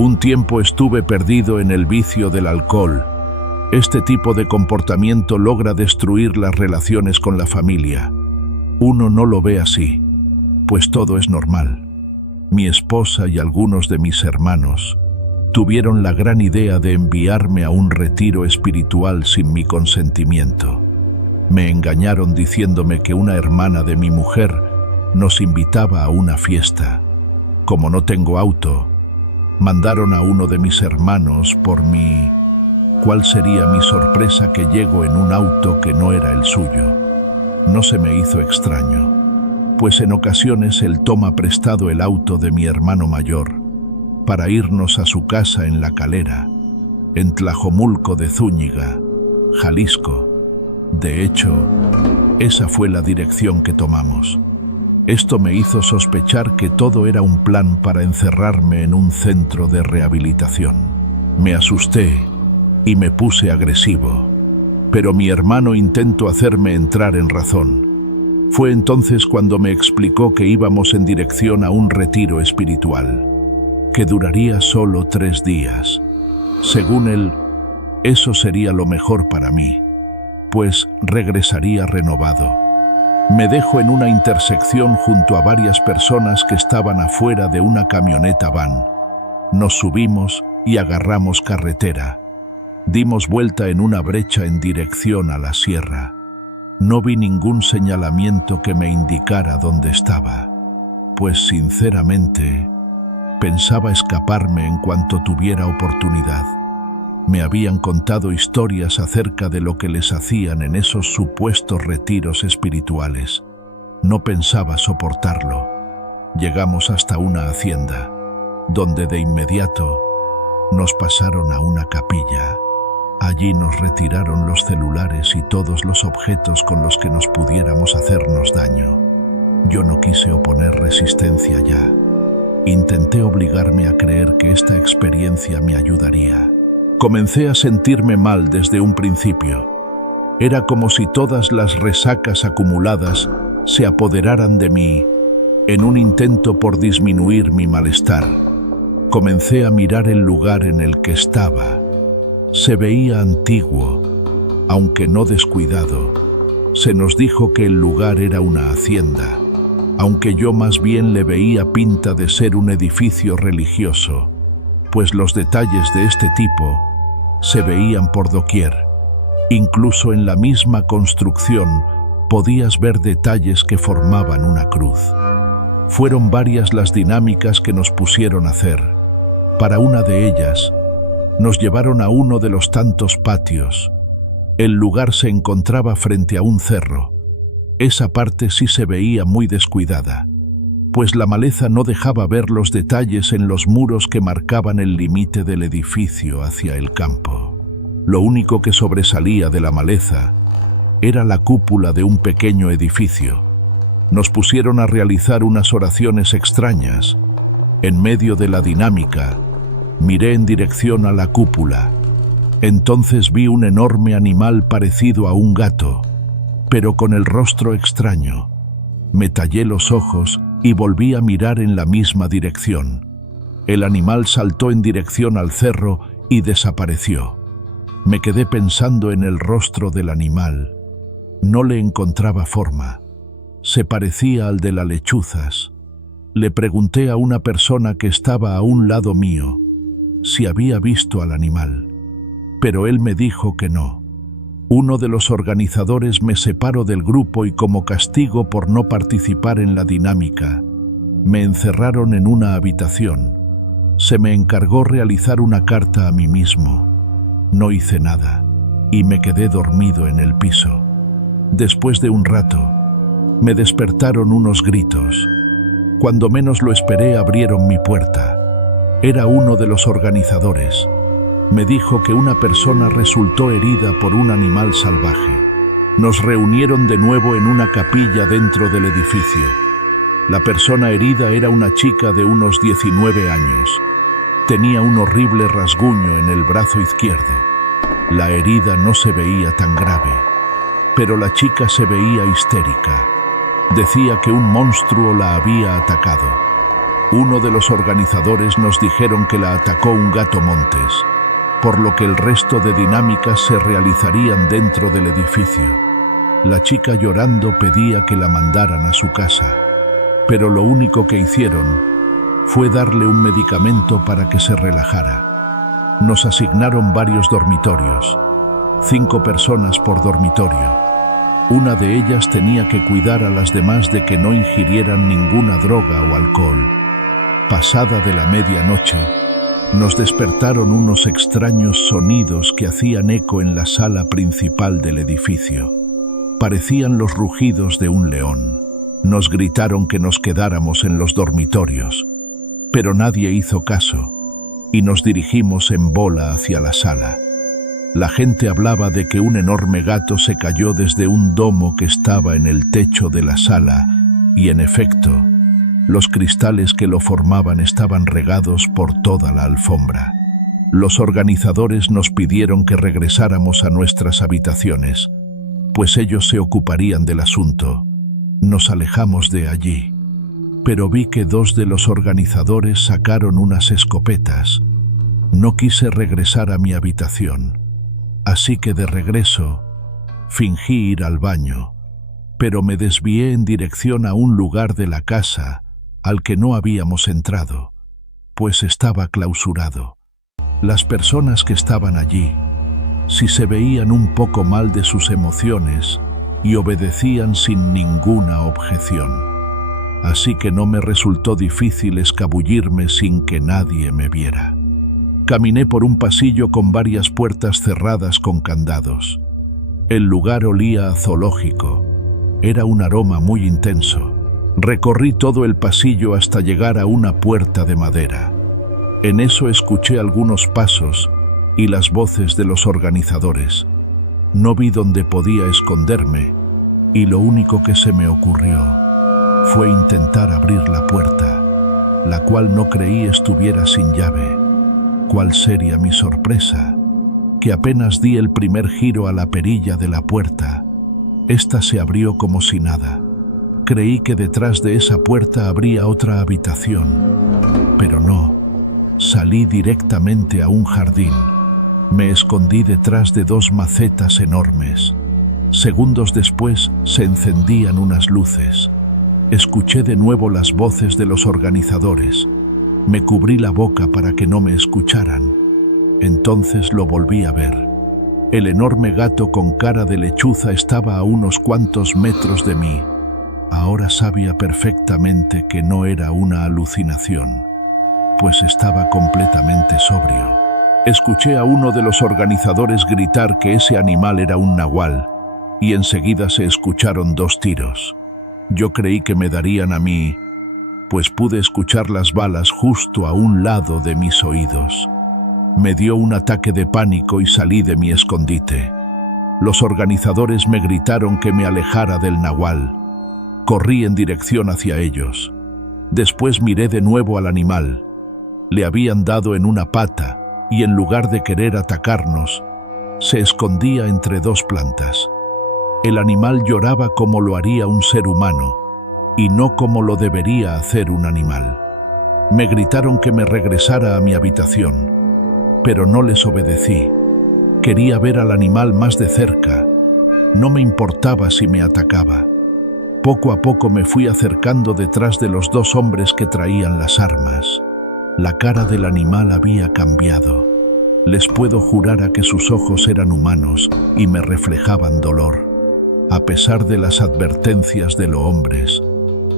Un tiempo estuve perdido en el vicio del alcohol. Este tipo de comportamiento logra destruir las relaciones con la familia. Uno no lo ve así, pues todo es normal. Mi esposa y algunos de mis hermanos tuvieron la gran idea de enviarme a un retiro espiritual sin mi consentimiento. Me engañaron diciéndome que una hermana de mi mujer nos invitaba a una fiesta. Como no tengo auto, mandaron a uno de mis hermanos por mí. ¿Cuál sería mi sorpresa que llego en un auto que no era el suyo? No se me hizo extraño, pues en ocasiones él toma prestado el auto de mi hermano mayor para irnos a su casa en La Calera, en Tlajomulco de Zúñiga, Jalisco. De hecho, esa fue la dirección que tomamos. Esto me hizo sospechar que todo era un plan para encerrarme en un centro de rehabilitación. Me asusté y me puse agresivo, pero mi hermano intentó hacerme entrar en razón. Fue entonces cuando me explicó que íbamos en dirección a un retiro espiritual, que duraría solo 3 días. Según él, eso sería lo mejor para mí, pues regresaría renovado. Me dejó en una intersección junto a varias personas que estaban afuera de una camioneta van. Nos subimos y agarramos carretera. Dimos vuelta en una brecha en dirección a la sierra. No vi ningún señalamiento que me indicara dónde estaba, pues sinceramente pensaba escaparme en cuanto tuviera oportunidad. Me habían contado historias acerca de lo que les hacían en esos supuestos retiros espirituales. No pensaba soportarlo. Llegamos hasta una hacienda, donde de inmediato nos pasaron a una capilla. Allí nos retiraron los celulares y todos los objetos con los que nos pudiéramos hacernos daño. Yo no quise oponer resistencia ya. Intenté obligarme a creer que esta experiencia me ayudaría. Comencé a sentirme mal desde un principio. Era como si todas las resacas acumuladas se apoderaran de mí en un intento por disminuir mi malestar. Comencé a mirar el lugar en el que estaba. Se veía antiguo, aunque no descuidado. Se nos dijo que el lugar era una hacienda, aunque yo más bien le veía pinta de ser un edificio religioso, pues los detalles de este tipo se veían por doquier. Incluso en la misma construcción podías ver detalles que formaban una cruz. Fueron varias las dinámicas que nos pusieron a hacer. Para una de ellas, nos llevaron a uno de los tantos patios. El lugar se encontraba frente a un cerro. Esa parte sí se veía muy descuidada, pues la maleza no dejaba ver los detalles en los muros que marcaban el límite del edificio hacia el campo. Lo único que sobresalía de la maleza era la cúpula de un pequeño edificio. Nos pusieron a realizar unas oraciones extrañas. En medio de la dinámica, miré en dirección a la cúpula. Entonces vi un enorme animal parecido a un gato, pero con el rostro extraño. Me tallé los ojos y volví a mirar en la misma dirección. El animal saltó en dirección al cerro y desapareció. Me quedé pensando en el rostro del animal. No le encontraba forma. Se parecía al de las lechuzas. Le pregunté a una persona que estaba a un lado mío si había visto al animal, pero él me dijo que no. Uno de los organizadores me separó del grupo y como castigo por no participar en la dinámica, me encerraron en una habitación. Se me encargó realizar una carta a mí mismo. No hice nada y me quedé dormido en el piso. Después de un rato, me despertaron unos gritos. Cuando menos lo esperé, abrieron mi puerta. Era uno de los organizadores. Me dijo que una persona resultó herida por un animal salvaje. Nos reunieron de nuevo en una capilla dentro del edificio. La persona herida era una chica de unos 19 años. Tenía un horrible rasguño en el brazo izquierdo. La herida no se veía tan grave, pero la chica se veía histérica. Decía que un monstruo la había atacado. Uno de los organizadores nos dijeron que la atacó un gato montes, por lo que el resto de dinámicas se realizarían dentro del edificio. La chica llorando pedía que la mandaran a su casa, pero lo único que hicieron fue darle un medicamento para que se relajara. Nos asignaron varios dormitorios, 5 personas por dormitorio. Una de ellas tenía que cuidar a las demás de que no ingirieran ninguna droga o alcohol. Pasada de la medianoche, nos despertaron unos extraños sonidos que hacían eco en la sala principal del edificio. Parecían los rugidos de un león. Nos gritaron que nos quedáramos en los dormitorios, pero nadie hizo caso, y nos dirigimos en bola hacia la sala. La gente hablaba de que un enorme gato se cayó desde un domo que estaba en el techo de la sala, y en efecto, los cristales que lo formaban estaban regados por toda la alfombra. Los organizadores nos pidieron que regresáramos a nuestras habitaciones, pues ellos se ocuparían del asunto. Nos alejamos de allí, pero vi que 2 de los organizadores sacaron unas escopetas. No quise regresar a mi habitación, así que de regreso fingí ir al baño, pero me desvié en dirección a un lugar de la casa al que no habíamos entrado, pues estaba clausurado. Las personas que estaban allí, si se veían un poco mal de sus emociones y obedecían sin ninguna objeción. Así que no me resultó difícil escabullirme sin que nadie me viera. Caminé por un pasillo con varias puertas cerradas con candados. El lugar olía a zoológico. Era un aroma muy intenso. Recorrí todo el pasillo hasta llegar a una puerta de madera. En eso escuché algunos pasos y las voces de los organizadores. No vi dónde podía esconderme, y lo único que se me ocurrió fue intentar abrir la puerta, la cual no creí estuviera sin llave. ¿Cuál sería mi sorpresa? Que apenas di el primer giro a la perilla de la puerta, ésta se abrió como si nada. Creí que detrás de esa puerta habría otra habitación, pero no. Salí directamente a un jardín. Me escondí detrás de 2 macetas enormes. Segundos después se encendían unas luces. Escuché de nuevo las voces de los organizadores. Me cubrí la boca para que no me escucharan. Entonces lo volví a ver. El enorme gato con cara de lechuza estaba a unos cuantos metros de mí. Ahora sabía perfectamente que no era una alucinación, pues estaba completamente sobrio. Escuché a uno de los organizadores gritar que ese animal era un nahual, y enseguida se escucharon 2 tiros. Yo creí que me darían a mí, pues pude escuchar las balas justo a un lado de mis oídos. Me dio un ataque de pánico y salí de mi escondite. Los organizadores me gritaron que me alejara del nahual. Corrí en dirección hacia ellos. Después miré de nuevo al animal. Le habían dado en una pata y en lugar de querer atacarnos, se escondía entre 2 plantas. El animal lloraba como lo haría un ser humano y no como lo debería hacer un animal. Me gritaron que me regresara a mi habitación, pero no les obedecí. Quería ver al animal más de cerca. No me importaba si me atacaba. Poco a poco me fui acercando detrás de los 2 hombres que traían las armas. La cara del animal había cambiado. Les puedo jurar a que sus ojos eran humanos y me reflejaban dolor. A pesar de las advertencias de los hombres,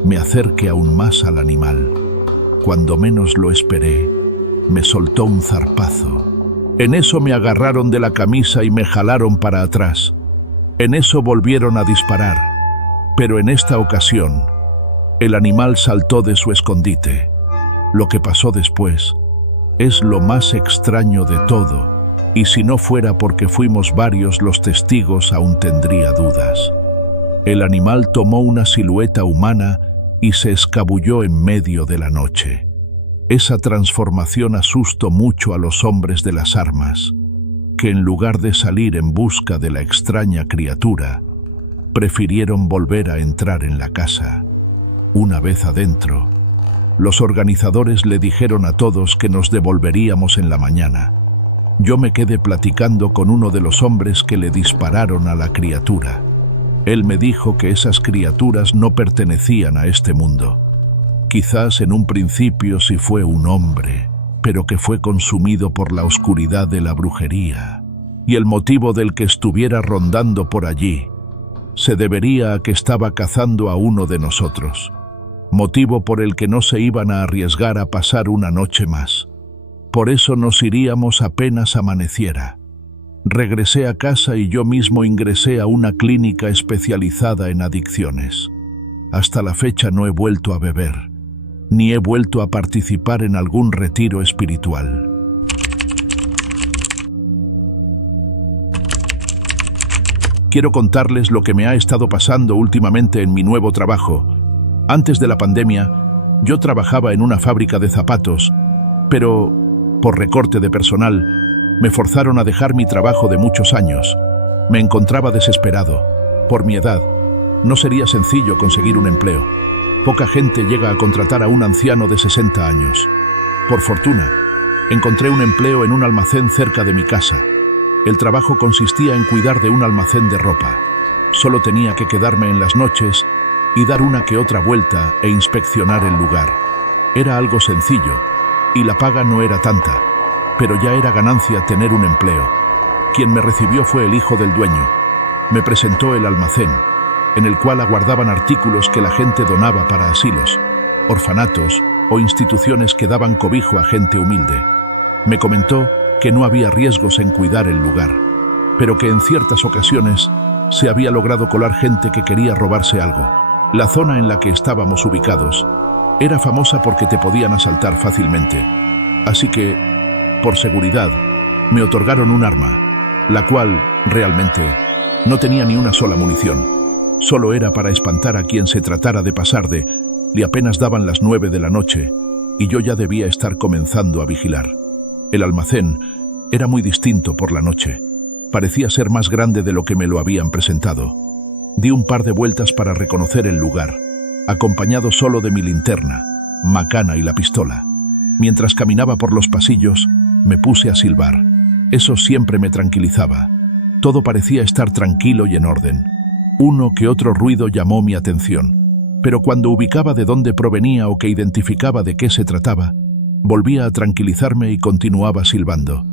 me acerqué aún más al animal. Cuando menos lo esperé, me soltó un zarpazo. En eso me agarraron de la camisa y me jalaron para atrás. En eso volvieron a disparar. Pero en esta ocasión, el animal saltó de su escondite. Lo que pasó después es lo más extraño de todo, y si no fuera porque fuimos varios los testigos, aún tendría dudas. El animal tomó una silueta humana y se escabulló en medio de la noche. Esa transformación asustó mucho a los hombres de las armas, que en lugar de salir en busca de la extraña criatura, prefirieron volver a entrar en la casa. Una vez adentro, Los organizadores le dijeron a todos que nos devolveríamos en la mañana. Yo me quedé platicando con uno de los hombres que le dispararon a la criatura. Él me dijo que esas criaturas no pertenecían a este mundo. Quizás en un principio sí fue un hombre, pero que fue consumido por la oscuridad de la brujería. Y el motivo del que estuviera rondando por allí se debería a que estaba cazando a uno de nosotros, motivo por el que no se iban a arriesgar a pasar una noche más. Por eso nos iríamos apenas amaneciera. Regresé a casa y yo mismo ingresé a una clínica especializada en adicciones. Hasta la fecha no he vuelto a beber, ni he vuelto a participar en algún retiro espiritual. Quiero contarles lo que me ha estado pasando últimamente en mi nuevo trabajo. Antes de la pandemia, yo trabajaba en una fábrica de zapatos, pero por recorte de personal, me forzaron a dejar mi trabajo de muchos años. Me encontraba desesperado. Por mi edad, no sería sencillo conseguir un empleo. Poca gente llega a contratar a un anciano de 60 años. Por fortuna, encontré un empleo en un almacén cerca de mi casa. El trabajo consistía en cuidar de un almacén de ropa. Solo tenía que quedarme en las noches y dar una que otra vuelta e inspeccionar el lugar. Era algo sencillo, y la paga no era tanta, pero ya era ganancia tener un empleo. Quien me recibió fue el hijo del dueño. Me presentó el almacén, en el cual aguardaban artículos que la gente donaba para asilos, orfanatos o instituciones que daban cobijo a gente humilde. Me comentó que no había riesgos en cuidar el lugar, pero que en ciertas ocasiones se había logrado colar gente que quería robarse algo. La zona en la que estábamos ubicados era famosa porque te podían asaltar fácilmente, así que, por seguridad, me otorgaron un arma, la cual, realmente, no tenía ni una sola munición. Solo era para espantar a quien se tratara de pasar y apenas daban las 9 de la noche, y yo ya debía estar comenzando a vigilar. El almacén era muy distinto por la noche. Parecía ser más grande de lo que me lo habían presentado. Di un par de vueltas para reconocer el lugar, acompañado solo de mi linterna, macana y la pistola. Mientras caminaba por los pasillos, me puse a silbar. Eso siempre me tranquilizaba. Todo parecía estar tranquilo y en orden. Uno que otro ruido llamó mi atención, pero cuando ubicaba de dónde provenía o que identificaba de qué se trataba, volvía a tranquilizarme y continuaba silbando.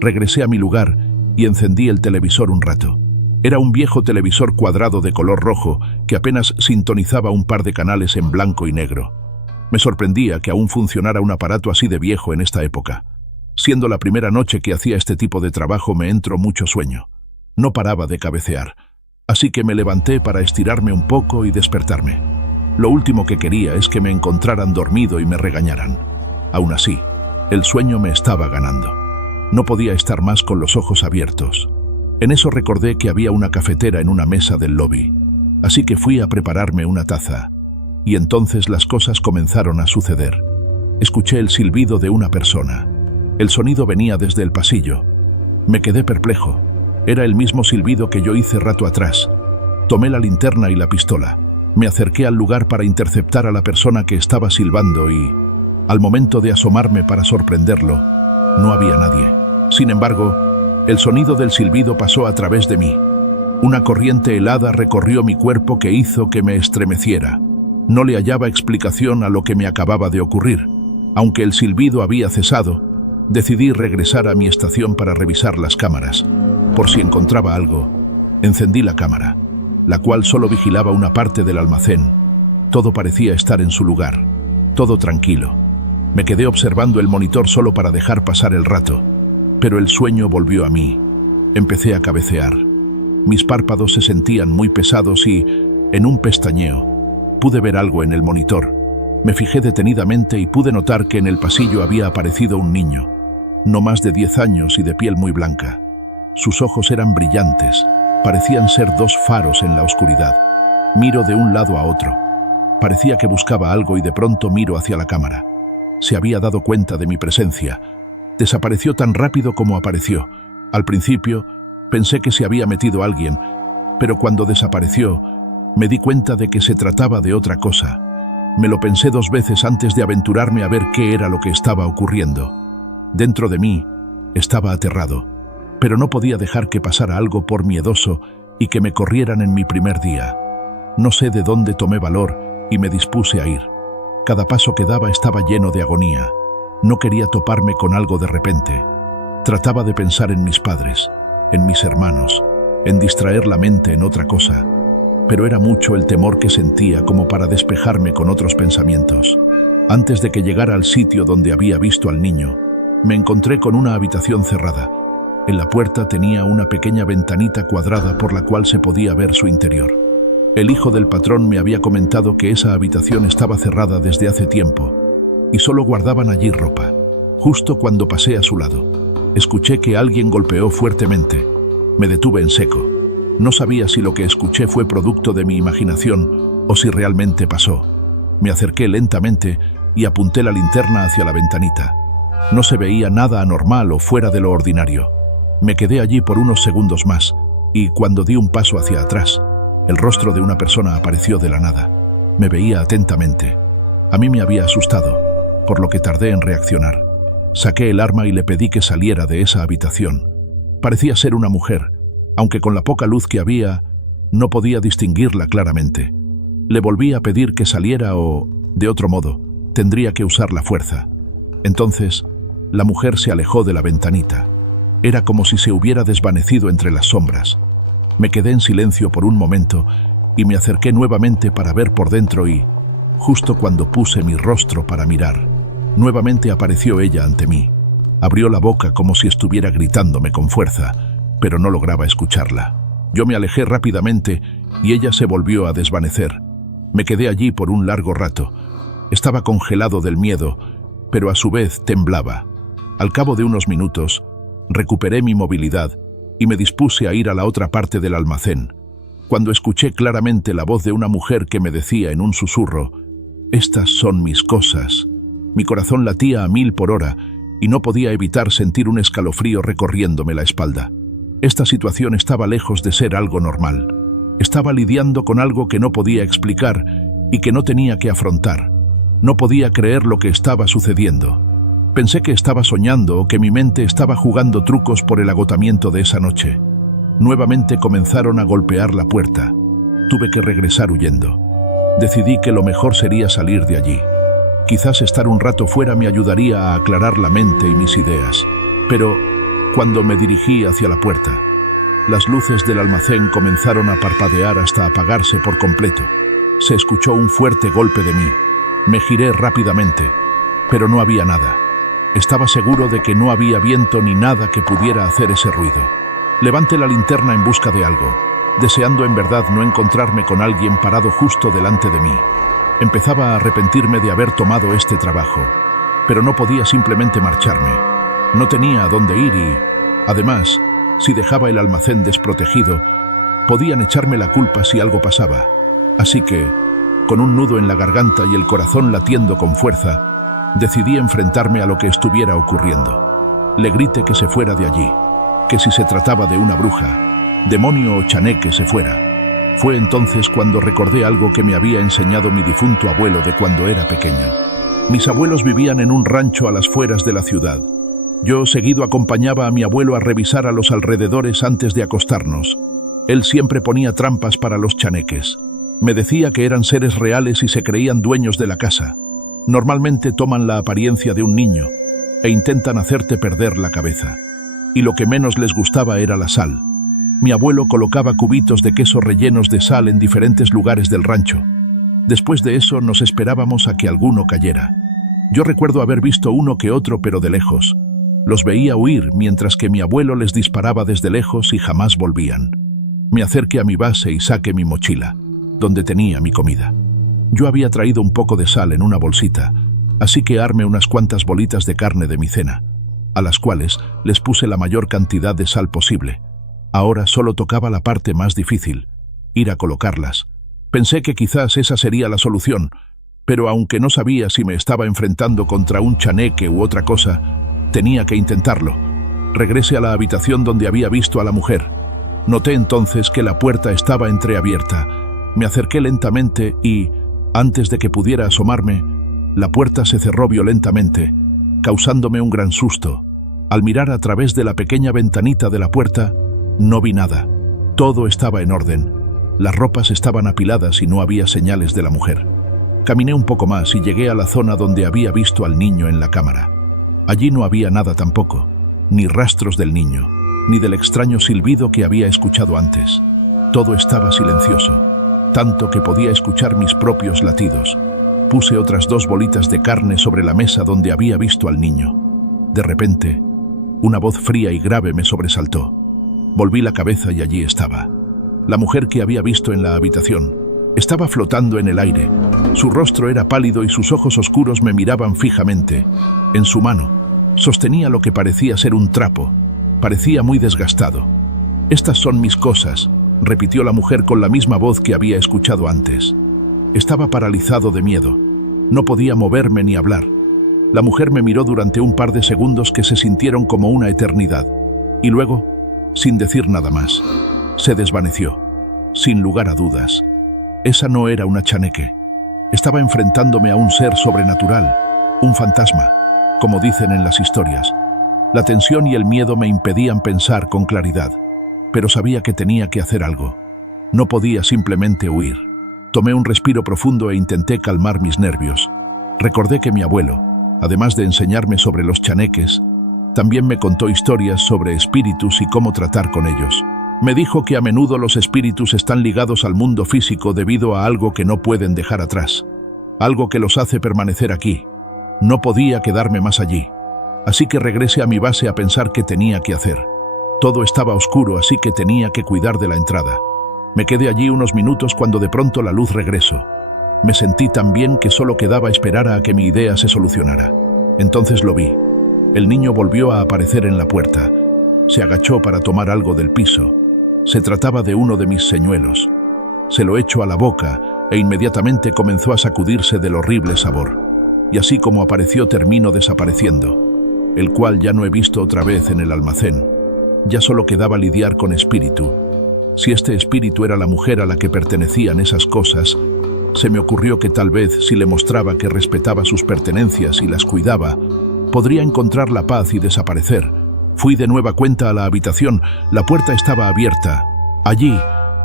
Regresé a mi lugar y encendí el televisor un rato. Era un viejo televisor cuadrado de color rojo que apenas sintonizaba un par de canales en blanco y negro. Me sorprendía que aún funcionara un aparato así de viejo en esta época. Siendo la primera noche que hacía este tipo de trabajo, me entró mucho sueño. No paraba de cabecear, así que me levanté para estirarme un poco y despertarme. Lo último que quería es que me encontraran dormido y me regañaran. Aún así, el sueño me estaba ganando. No podía estar más con los ojos abiertos. En eso recordé que había una cafetera en una mesa del lobby, así que fui a prepararme una taza. Y entonces las cosas comenzaron a suceder. Escuché el silbido de una persona. El sonido venía desde el pasillo. Me quedé perplejo. Era el mismo silbido que yo hice rato atrás. Tomé la linterna y la pistola. Me acerqué al lugar para interceptar a la persona que estaba silbando y, al momento de asomarme para sorprenderlo, no había nadie. Sin embargo, el sonido del silbido pasó a través de mí. Una corriente helada recorrió mi cuerpo que hizo que me estremeciera. No le hallaba explicación a lo que me acababa de ocurrir. Aunque el silbido había cesado, decidí regresar a mi estación para revisar las cámaras. Por si encontraba algo, encendí la cámara, la cual solo vigilaba una parte del almacén. Todo parecía estar en su lugar, todo tranquilo. Me quedé observando el monitor solo para dejar pasar el rato, pero el sueño volvió a mí. Empecé a cabecear. Mis párpados se sentían muy pesados y, en un pestañeo, pude ver algo en el monitor. Me fijé detenidamente y pude notar que en el pasillo había aparecido un niño, no más de 10 años y de piel muy blanca. Sus ojos eran brillantes, parecían ser 2 faros en la oscuridad. Miro de un lado a otro. Parecía que buscaba algo y de pronto miro hacia la cámara. Se había dado cuenta de mi presencia. Desapareció tan rápido como apareció. Al principio, pensé que se había metido alguien, pero cuando desapareció, me di cuenta de que se trataba de otra cosa. Me lo pensé 2 veces antes de aventurarme a ver qué era lo que estaba ocurriendo. Dentro de mí estaba aterrado, pero no podía dejar que pasara algo por miedoso y que me corrieran en mi primer día. No sé de dónde tomé valor y me dispuse a ir. Cada paso que daba estaba lleno de agonía. No quería toparme con algo de repente. Trataba de pensar en mis padres, en mis hermanos, en distraer la mente en otra cosa, pero era mucho el temor que sentía como para despejarme con otros pensamientos. Antes de que llegara al sitio donde había visto al niño, me encontré con una habitación cerrada. En la puerta tenía una pequeña ventanita cuadrada por la cual se podía ver su interior. El hijo del patrón me había comentado que esa habitación estaba cerrada desde hace tiempo y solo guardaban allí ropa. Justo cuando pasé a su lado, escuché que alguien golpeó fuertemente. Me detuve en seco. No sabía si lo que escuché fue producto de mi imaginación o si realmente pasó. Me acerqué lentamente y apunté la linterna hacia la ventanita. No se veía nada anormal o fuera de lo ordinario. Me quedé allí por unos segundos más y cuando di un paso hacia atrás, el rostro de una persona apareció de la nada. Me veía atentamente. A mí me había asustado, por lo que tardé en reaccionar. Saqué el arma y le pedí que saliera de esa habitación. Parecía ser una mujer, aunque con la poca luz que había, no podía distinguirla claramente. Le volví a pedir que saliera o, de otro modo, tendría que usar la fuerza. Entonces, la mujer se alejó de la ventanita. Era como si se hubiera desvanecido entre las sombras. Me quedé en silencio por un momento y me acerqué nuevamente para ver por dentro y, justo cuando puse mi rostro para mirar, nuevamente apareció ella ante mí. Abrió la boca como si estuviera gritándome con fuerza, pero no lograba escucharla. Yo me alejé rápidamente y ella se volvió a desvanecer. Me quedé allí por un largo rato. Estaba congelado del miedo, pero a su vez temblaba. Al cabo de unos minutos, recuperé mi movilidad y me dispuse a ir a la otra parte del almacén, cuando escuché claramente la voz de una mujer que me decía en un susurro: «Estas son mis cosas». Mi corazón latía a 1000 por hora y no podía evitar sentir un escalofrío recorriéndome la espalda. Esta situación estaba lejos de ser algo normal. Estaba lidiando con algo que no podía explicar y que no tenía que afrontar. No podía creer lo que estaba sucediendo. Pensé que estaba soñando o que mi mente estaba jugando trucos por el agotamiento de esa noche. Nuevamente comenzaron a golpear la puerta. Tuve que regresar huyendo. Decidí que lo mejor sería salir de allí. Quizás estar un rato fuera me ayudaría a aclarar la mente y mis ideas. Pero, cuando me dirigí hacia la puerta, las luces del almacén comenzaron a parpadear hasta apagarse por completo. Se escuchó un fuerte golpe de mí. Me giré rápidamente, pero no había nada. Estaba seguro de que no había viento ni nada que pudiera hacer ese ruido. Levanté la linterna en busca de algo, deseando en verdad no encontrarme con alguien parado justo delante de mí. Empezaba a arrepentirme de haber tomado este trabajo, pero no podía simplemente marcharme. No tenía a dónde ir y, además, si dejaba el almacén desprotegido, podían echarme la culpa si algo pasaba. Así que, con un nudo en la garganta y el corazón latiendo con fuerza, decidí enfrentarme a lo que estuviera ocurriendo. Le grité que se fuera de allí, que si se trataba de una bruja, demonio o chaneque se fuera. Fue entonces cuando recordé algo que me había enseñado mi difunto abuelo de cuando era pequeño. Mis abuelos vivían en un rancho a las afueras de la ciudad. Yo seguido acompañaba a mi abuelo a revisar a los alrededores antes de acostarnos. Él siempre ponía trampas para los chaneques. Me decía que eran seres reales y se creían dueños de la casa. Normalmente toman la apariencia de un niño e intentan hacerte perder la cabeza. Y lo que menos les gustaba era la sal. Mi abuelo colocaba cubitos de queso rellenos de sal en diferentes lugares del rancho. Después de eso nos esperábamos a que alguno cayera. Yo recuerdo haber visto uno que otro, pero de lejos. Los veía huir mientras que mi abuelo les disparaba desde lejos y jamás volvían. Me acerqué a mi base y saqué mi mochila, donde tenía mi comida. Yo había traído un poco de sal en una bolsita, así que armé unas cuantas bolitas de carne de mi cena, a las cuales les puse la mayor cantidad de sal posible. Ahora solo tocaba la parte más difícil, ir a colocarlas. Pensé que quizás esa sería la solución, pero aunque no sabía si me estaba enfrentando contra un chaneque u otra cosa, tenía que intentarlo. Regresé a la habitación donde había visto a la mujer. Noté entonces que la puerta estaba entreabierta. Me acerqué lentamente y, Antes de que pudiera asomarme, la puerta se cerró violentamente, causándome un gran susto. Al mirar a través de la pequeña ventanita de la puerta, no vi nada. Todo estaba en orden. Las ropas estaban apiladas y no había señales de la mujer. Caminé un poco más y llegué a la zona donde había visto al niño en la cámara. Allí no había nada tampoco, ni rastros del niño, ni del extraño silbido que había escuchado antes. Todo estaba silencioso, tanto que podía escuchar mis propios latidos. Puse otras 2 bolitas de carne sobre la mesa donde había visto al niño. De repente, una voz fría y grave me sobresaltó. Volví la cabeza y allí estaba. La mujer que había visto en la habitación estaba flotando en el aire. Su rostro era pálido y sus ojos oscuros me miraban fijamente. En su mano sostenía lo que parecía ser un trapo. Parecía muy desgastado. «Estas son mis cosas», repitió la mujer con la misma voz que había escuchado antes. Estaba paralizado de miedo. No podía moverme ni hablar. La mujer me miró durante un par de segundos que se sintieron como una eternidad. Y luego, sin decir nada más, se desvaneció. Sin lugar a dudas, esa no era una chaneque. Estaba enfrentándome a un ser sobrenatural, un fantasma, como dicen en las historias. La tensión y el miedo me impedían pensar con claridad, pero sabía que tenía que hacer algo. No podía simplemente huir. Tomé un respiro profundo e intenté calmar mis nervios. Recordé que mi abuelo, además de enseñarme sobre los chaneques, también me contó historias sobre espíritus y cómo tratar con ellos. Me dijo que a menudo los espíritus están ligados al mundo físico debido a algo que no pueden dejar atrás, algo que los hace permanecer aquí. No podía quedarme más allí, así que regresé a mi base a pensar qué tenía que hacer. Todo estaba oscuro, así que tenía que cuidar de la entrada. Me quedé allí unos minutos cuando de pronto la luz regresó. Me sentí tan bien que solo quedaba esperar a que mi idea se solucionara. Entonces lo vi. El niño volvió a aparecer en la puerta. Se agachó para tomar algo del piso. Se trataba de uno de mis señuelos. Se lo echó a la boca e inmediatamente comenzó a sacudirse del horrible sabor. Y así como apareció terminó desapareciendo, el cual ya no he visto otra vez en el almacén. Ya solo quedaba lidiar con espíritu. Si este espíritu era la mujer a la que pertenecían esas cosas, se me ocurrió que tal vez si le mostraba que respetaba sus pertenencias y las cuidaba, podría encontrar la paz y desaparecer. Fui de nueva cuenta a la habitación. La puerta estaba abierta. Allí,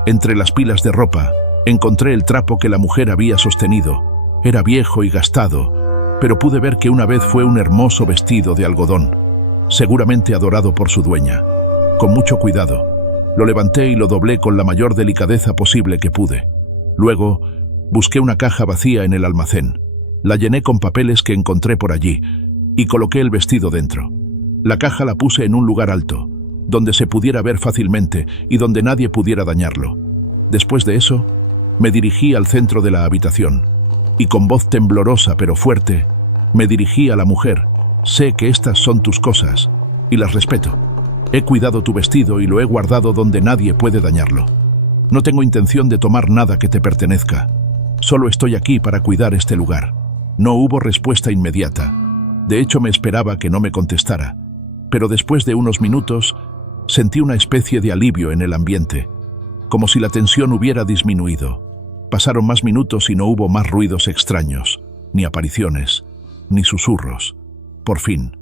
entre las pilas de ropa, encontré el trapo que la mujer había sostenido. Era viejo y gastado, pero pude ver que una vez fue un hermoso vestido de algodón, seguramente adorado por su dueña. Con mucho cuidado, lo levanté y lo doblé con la mayor delicadeza posible que pude. Luego, busqué una caja vacía en el almacén. La llené con papeles que encontré por allí y coloqué el vestido dentro. La caja la puse en un lugar alto, donde se pudiera ver fácilmente y donde nadie pudiera dañarlo. Después de eso, me dirigí al centro de la habitación y con voz temblorosa pero fuerte, me dirigí a la mujer. Sé que estas son tus cosas y las respeto. He cuidado tu vestido y lo he guardado donde nadie puede dañarlo. No tengo intención de tomar nada que te pertenezca. Solo estoy aquí para cuidar este lugar. No hubo respuesta inmediata. De hecho, me esperaba que no me contestara. Pero después de unos minutos, sentí una especie de alivio en el ambiente, como si la tensión hubiera disminuido. Pasaron más minutos y no hubo más ruidos extraños, ni apariciones, ni susurros. Por fin,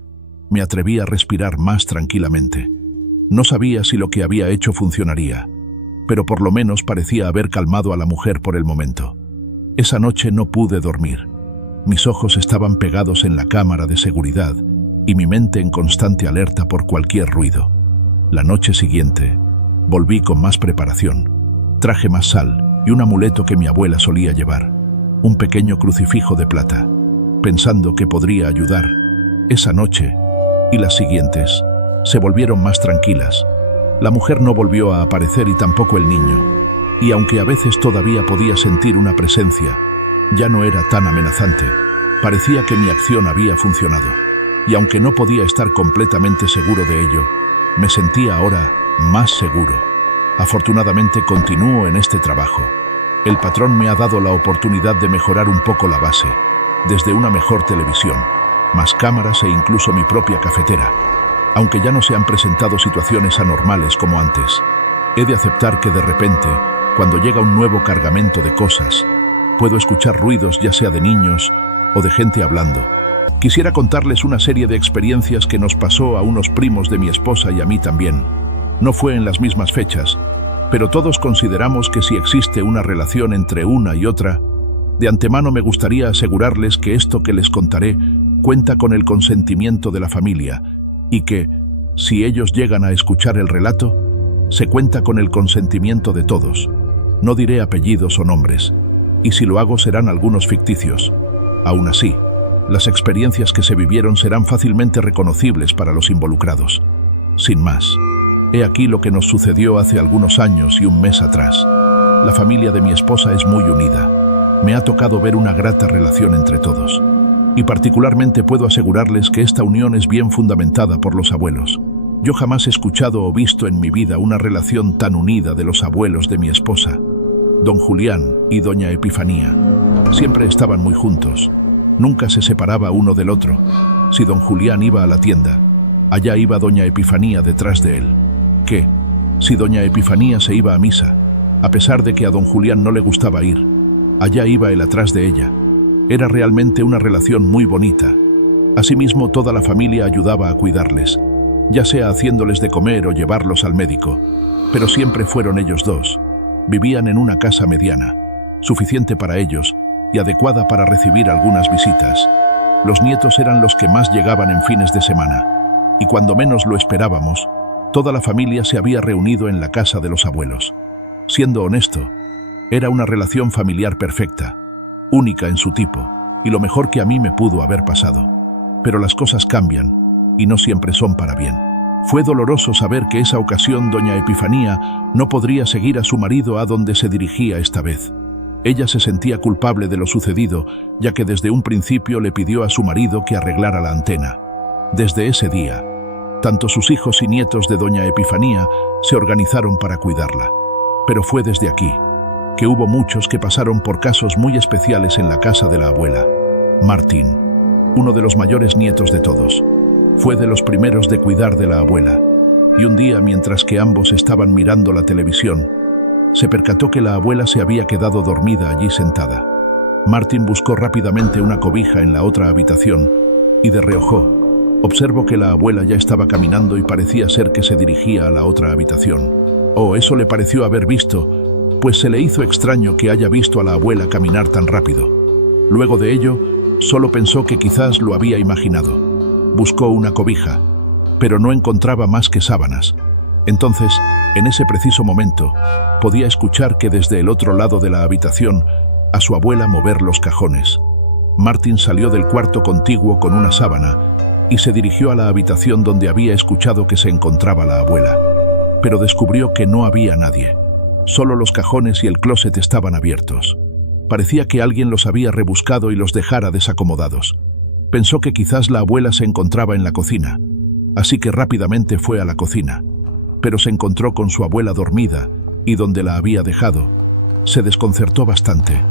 me atreví a respirar más tranquilamente. No sabía si lo que había hecho funcionaría, pero por lo menos parecía haber calmado a la mujer por el momento. Esa noche no pude dormir. Mis ojos estaban pegados en la cámara de seguridad y mi mente en constante alerta por cualquier ruido. La noche siguiente, volví con más preparación. Traje más sal y un amuleto que mi abuela solía llevar, un pequeño crucifijo de plata, pensando que podría ayudar. Esa noche y las siguientes se volvieron más tranquilas. La mujer no volvió a aparecer y tampoco el niño, y aunque a veces todavía podía sentir una presencia, ya no era tan amenazante. Parecía que mi acción había funcionado, y aunque no podía estar completamente seguro de ello, me sentía ahora más seguro. Afortunadamente continúo en este trabajo. El patrón me ha dado la oportunidad de mejorar un poco la base, desde una mejor televisión, más cámaras e incluso mi propia cafetera. Aunque ya no se han presentado situaciones anormales como antes, he de aceptar que de repente, cuando llega un nuevo cargamento de cosas, Puedo escuchar ruidos, ya sea de niños o de gente hablando. Quisiera contarles una serie de experiencias que nos pasó a unos primos de mi esposa y a mí también. No fue en las mismas fechas, pero todos consideramos que si existe una relación entre una y otra, de antemano me gustaría asegurarles que esto que les contaré cuenta con el consentimiento de la familia y que, si ellos llegan a escuchar el relato, se cuenta con el consentimiento de todos. No diré apellidos o nombres, y si lo hago serán algunos ficticios. Aún así, las experiencias que se vivieron serán fácilmente reconocibles para los involucrados. Sin más, he aquí lo que nos sucedió hace algunos años y un mes atrás. La familia de mi esposa es muy unida. Me ha tocado ver una grata relación entre todos. Y particularmente puedo asegurarles que esta unión es bien fundamentada por los abuelos. Yo jamás he escuchado o visto en mi vida una relación tan unida de los abuelos de mi esposa. Don Julián y doña Epifanía siempre estaban muy juntos. Nunca se separaba uno del otro. Si don Julián iba a la tienda, allá iba doña Epifanía detrás de él. ¿Qué? Si doña Epifanía se iba a misa, a pesar de que a don Julián no le gustaba ir, allá iba él atrás de ella. Era realmente una relación muy bonita. Asimismo, toda la familia ayudaba a cuidarles, ya sea haciéndoles de comer o llevarlos al médico. Pero siempre fueron ellos dos. Vivían en una casa mediana, suficiente para ellos y adecuada para recibir algunas visitas. Los nietos eran los que más llegaban en fines de semana, y cuando menos lo esperábamos, toda la familia se había reunido en la casa de los abuelos. Siendo honesto, era una relación familiar perfecta, única en su tipo, y lo mejor que a mí me pudo haber pasado. Pero las cosas cambian, y no siempre son para bien. Fue doloroso saber que esa ocasión doña Epifanía no podría seguir a su marido a donde se dirigía esta vez. Ella se sentía culpable de lo sucedido, ya que desde un principio le pidió a su marido que arreglara la antena. Desde ese día, tanto sus hijos y nietos de doña Epifanía se organizaron para cuidarla. Pero fue desde aquí que hubo muchos que pasaron por casos muy especiales en la casa de la abuela. Martín, uno de los mayores nietos de todos, fue de los primeros de cuidar de la abuela, y un día, mientras que ambos estaban mirando la televisión, se percató que la abuela se había quedado dormida allí sentada. Martín buscó rápidamente una cobija en la otra habitación y de reojo observó que la abuela ya estaba caminando y parecía ser que se dirigía a la otra habitación. Eso le pareció haber visto, pues se le hizo extraño que haya visto a la abuela caminar tan rápido. Luego de ello, solo pensó que quizás lo había imaginado. Buscó una cobija, pero no encontraba más que sábanas. Entonces, en ese preciso momento, podía escuchar que desde el otro lado de la habitación a su abuela mover los cajones. Martín salió del cuarto contiguo con una sábana y se dirigió a la habitación donde había escuchado que se encontraba la abuela. Pero descubrió que no había nadie. Solo los cajones y el closet estaban abiertos. Parecía que alguien los había rebuscado y los dejara desacomodados. Pensó que quizás la abuela se encontraba en la cocina, así que rápidamente fue a la cocina. Pero se encontró con su abuela dormida y donde la había dejado, se desconcertó bastante.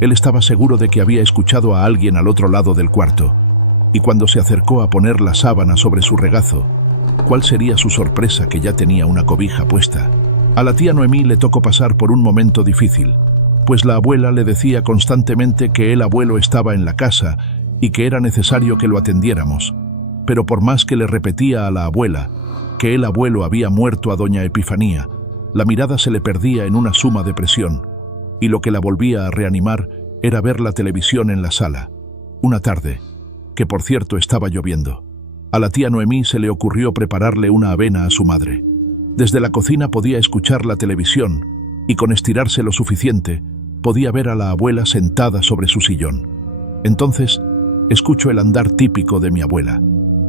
Él estaba seguro de que había escuchado a alguien al otro lado del cuarto, y cuando se acercó a poner la sábana sobre su regazo, ¿cuál sería su sorpresa que ya tenía una cobija puesta? A la tía Noemí le tocó pasar por un momento difícil, pues la abuela le decía constantemente que el abuelo estaba en la casa y que era necesario que lo atendiéramos. Pero por más que le repetía a la abuela que el abuelo había muerto a doña Epifanía, la mirada se le perdía en una suma depresión, y lo que la volvía a reanimar era ver la televisión en la sala. Una tarde, que por cierto estaba lloviendo, a la tía Noemí se le ocurrió prepararle una avena a su madre. Desde la cocina podía escuchar la televisión, y con estirarse lo suficiente, podía ver a la abuela sentada sobre su sillón. Entonces, escucho el andar típico de mi abuela,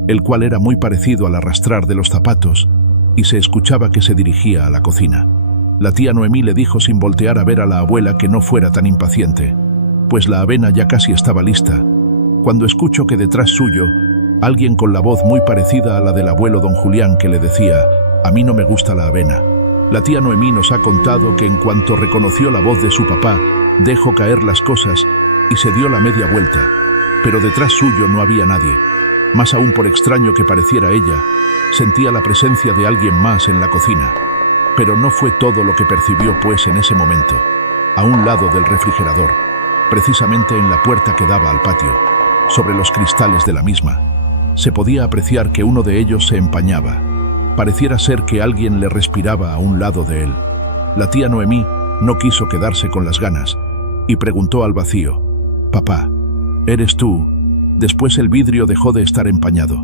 el cual era muy parecido al arrastrar de los zapatos, y se escuchaba que se dirigía a la cocina. La tía Noemí le dijo sin voltear a ver a la abuela que no fuera tan impaciente, pues la avena ya casi estaba lista, cuando escucho que detrás suyo, alguien con la voz muy parecida a la del abuelo don Julián que le decía: «A mí no me gusta la avena». La tía Noemí nos ha contado que en cuanto reconoció la voz de su papá, dejó caer las cosas y se dio la media vuelta, pero detrás suyo no había nadie. Más aún, por extraño que pareciera ella, sentía la presencia de alguien más en la cocina. Pero no fue todo lo que percibió, pues en ese momento, a un lado del refrigerador, precisamente en la puerta que daba al patio. Sobre los cristales de la misma, se podía apreciar que uno de ellos se empañaba. Pareciera ser que alguien le respiraba a un lado de él. La tía Noemí no quiso quedarse con las ganas y preguntó al vacío: «Papá, ¿eres tú?». Después el vidrio dejó de estar empañado.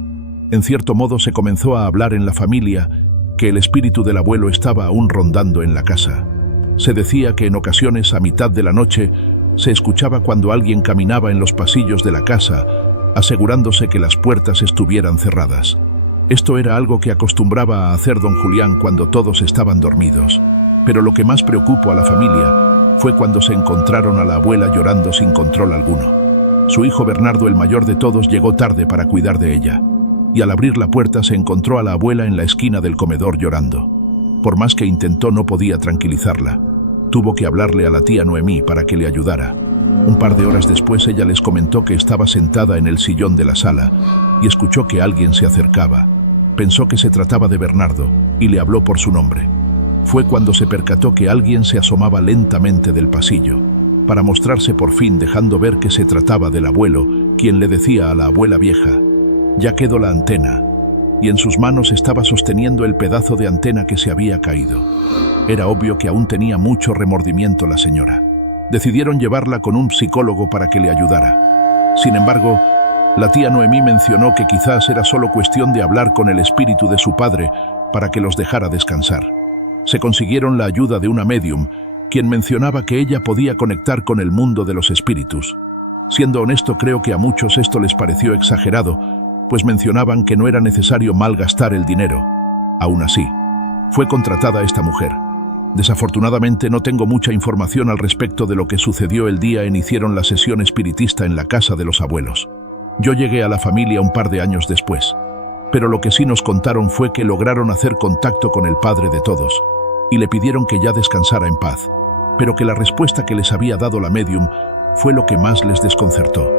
En cierto modo se comenzó a hablar en la familia que el espíritu del abuelo estaba aún rondando en la casa. Se decía que en ocasiones a mitad de la noche se escuchaba cuando alguien caminaba en los pasillos de la casa, asegurándose que las puertas estuvieran cerradas. Esto era algo que acostumbraba a hacer don Julián cuando todos estaban dormidos. Pero lo que más preocupó a la familia fue cuando se encontraron a la abuela llorando sin control alguno. Su hijo Bernardo, el mayor de todos, llegó tarde para cuidar de ella, y al abrir la puerta se encontró a la abuela en la esquina del comedor llorando. Por más que intentó, no podía tranquilizarla. Tuvo que hablarle a la tía Noemí para que le ayudara. Un par de horas después ella les comentó que estaba sentada en el sillón de la sala y escuchó que alguien se acercaba. Pensó que se trataba de Bernardo y le habló por su nombre. Fue cuando se percató que alguien se asomaba lentamente del pasillo, para mostrarse por fin, dejando ver que se trataba del abuelo, quien le decía a la abuela vieja: «Ya quedó la antena», y en sus manos estaba sosteniendo el pedazo de antena que se había caído. Era obvio que aún tenía mucho remordimiento la señora. Decidieron llevarla con un psicólogo para que le ayudara. Sin embargo, la tía Noemí mencionó que quizás era solo cuestión de hablar con el espíritu de su padre para que los dejara descansar. Se consiguieron la ayuda de una médium, quien mencionaba que ella podía conectar con el mundo de los espíritus. Siendo honesto, creo que a muchos esto les pareció exagerado, pues mencionaban que no era necesario malgastar el dinero. Aún así, fue contratada esta mujer. Desafortunadamente no tengo mucha información al respecto de lo que sucedió el día en hicieron la sesión espiritista en la casa de los abuelos. Yo llegué a la familia un par de años después, pero lo que sí nos contaron fue que lograron hacer contacto con el padre de todos y le pidieron que ya descansara en paz, pero que la respuesta que les había dado la médium fue lo que más les desconcertó,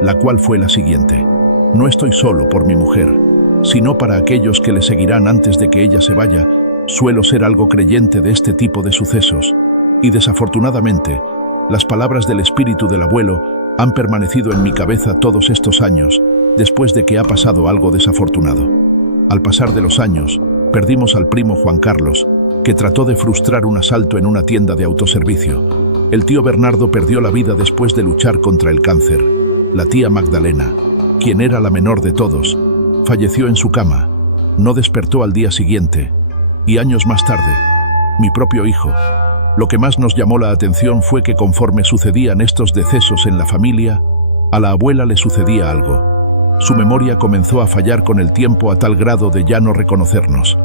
la cual fue la siguiente: «No estoy solo por mi mujer, sino para aquellos que le seguirán antes de que ella se vaya. Suelo ser algo creyente de este tipo de sucesos, y desafortunadamente, las palabras del espíritu del abuelo han permanecido en mi cabeza todos estos años, después de que ha pasado algo desafortunado. Al pasar de los años, perdimos al primo Juan Carlos, que trató de frustrar un asalto en una tienda de autoservicio. El tío Bernardo perdió la vida después de luchar contra el cáncer. La tía Magdalena, quien era la menor de todos, falleció en su cama. No despertó al día siguiente. Y años más tarde, mi propio hijo. Lo que más nos llamó la atención fue que conforme sucedían estos decesos en la familia, a la abuela le sucedía algo. Su memoria comenzó a fallar con el tiempo a tal grado de ya no reconocernos.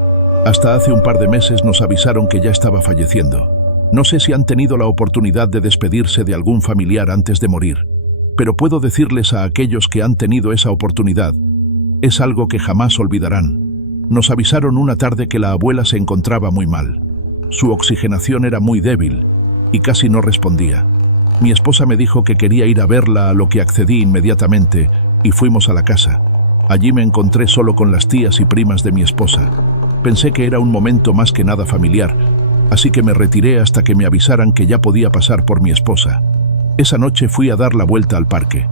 Hasta hace un par de meses nos avisaron que ya estaba falleciendo. No sé si han tenido la oportunidad de despedirse de algún familiar antes de morir, pero puedo decirles a aquellos que han tenido esa oportunidad, es algo que jamás olvidarán. Nos avisaron una tarde que la abuela se encontraba muy mal. Su oxigenación era muy débil y casi no respondía. Mi esposa me dijo que quería ir a verla, a lo que accedí inmediatamente y fuimos a la casa. Allí me encontré solo con las tías y primas de mi esposa. Pensé que era un momento más que nada familiar, así que me retiré hasta que me avisaran que ya podía pasar por mi esposa. Esa noche fui a dar la vuelta al parque.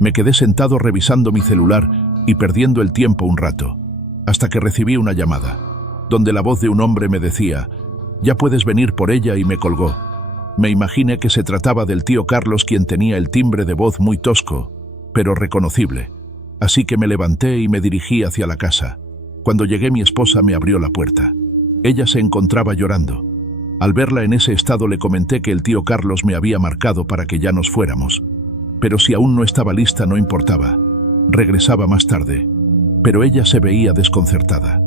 Me quedé sentado revisando mi celular y perdiendo el tiempo un rato, hasta que recibí una llamada, donde la voz de un hombre me decía: «Ya puedes venir por ella», y me colgó. Me imaginé que se trataba del tío Carlos, quien tenía el timbre de voz muy tosco, pero reconocible. Así que me levanté y me dirigí hacia la casa. Cuando llegué, mi esposa me abrió la puerta. Ella se encontraba llorando. Al verla en ese estado le comenté que el tío Carlos me había marcado para que ya nos fuéramos. Pero si aún no estaba lista no importaba. Regresaba más tarde. Pero ella se veía desconcertada.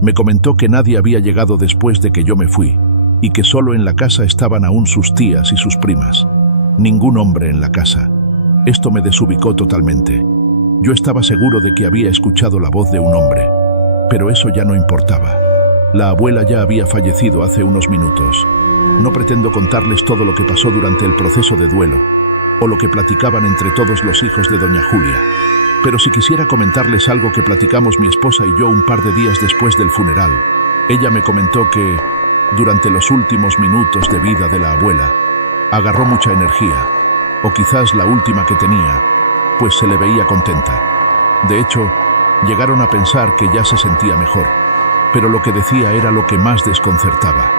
Me comentó que nadie había llegado después de que yo me fui, y que solo en la casa estaban aún sus tías y sus primas. Ningún hombre en la casa. Esto me desubicó totalmente. Yo estaba seguro de que había escuchado la voz de un hombre, pero eso ya no importaba. La abuela ya había fallecido hace unos minutos. No pretendo contarles todo lo que pasó durante el proceso de duelo, o lo que platicaban entre todos los hijos de doña Julia. Pero sí quisiera comentarles algo que platicamos mi esposa y yo un par de días después del funeral. Ella me comentó que, durante los últimos minutos de vida de la abuela, agarró mucha energía o quizás la última que tenía, pues se le veía contenta. De hecho, llegaron a pensar que ya se sentía mejor, pero lo que decía era lo que más desconcertaba.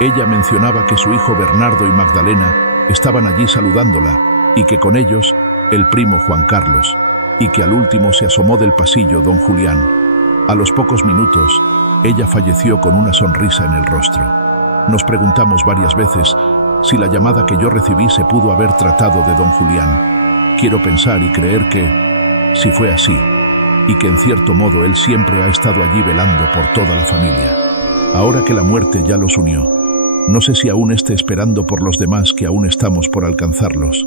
Ella mencionaba que su hijo Bernardo y Magdalena estaban allí saludándola y que con ellos el primo Juan Carlos, y que al último se asomó del pasillo don Julián. A los pocos minutos, ella falleció con una sonrisa en el rostro. Nos preguntamos varias veces si la llamada que yo recibí se pudo haber tratado de don Julián. Quiero pensar y creer que sí fue así, y que en cierto modo él siempre ha estado allí velando por toda la familia. Ahora que la muerte ya los unió, no sé si aún esté esperando por los demás que aún estamos por alcanzarlos.